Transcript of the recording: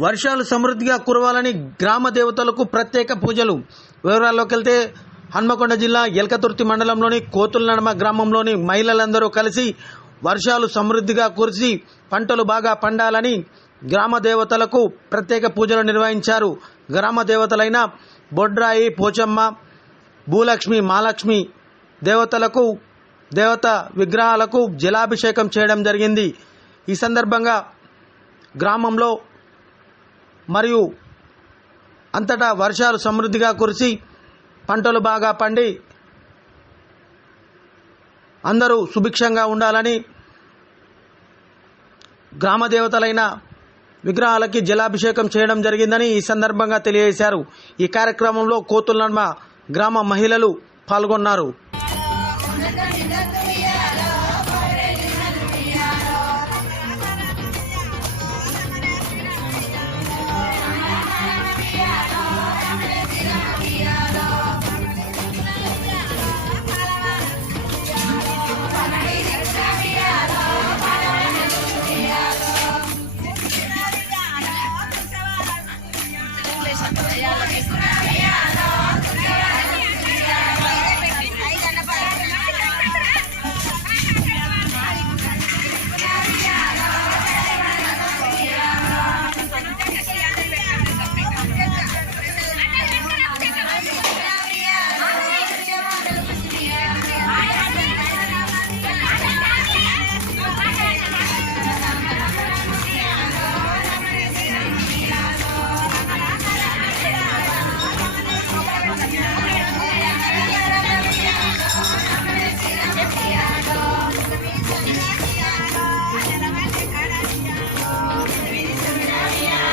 వర్షాలు సమృద్ధిగా కురవాలని గ్రామ దేవతలకు ప్రత్యేక పూజలు. వివరాల్లోకి వెళ్తే హన్మకొండ జిల్లా ఎల్కతుర్తి మండలంలోని కోతులనడమ గ్రామంలోని మహిళలందరూ కలిసి వర్షాలు సమృద్ధిగా కురిసి పంటలు బాగా పండాలని గ్రామ దేవతలకు ప్రత్యేక పూజలు నిర్వహించారు. గ్రామ దేవతలైన బొడ్రాయి పోచమ్మ భూలక్ష్మి మహాలక్ష్మి దేవతలకు దేవత విగ్రహాలకు జలాభిషేకం చేయడం జరిగింది. ఈ సందర్భంగా గ్రామంలో మరియు అంతటా వర్షాలు సమృద్ధిగా కురిసి పంటలు బాగా పండి అందరూ సుభిక్షంగా ఉండాలని గ్రామ దేవతలైన విగ్రహాలకి జలాభిషేకం చేయడం జరిగిందని ఈ సందర్భంగా తెలియజేశారు. ఈ కార్యక్రమంలో కోతులనర్మ గ్రామ మహిళలు పాల్గొన్నారు. Yeah.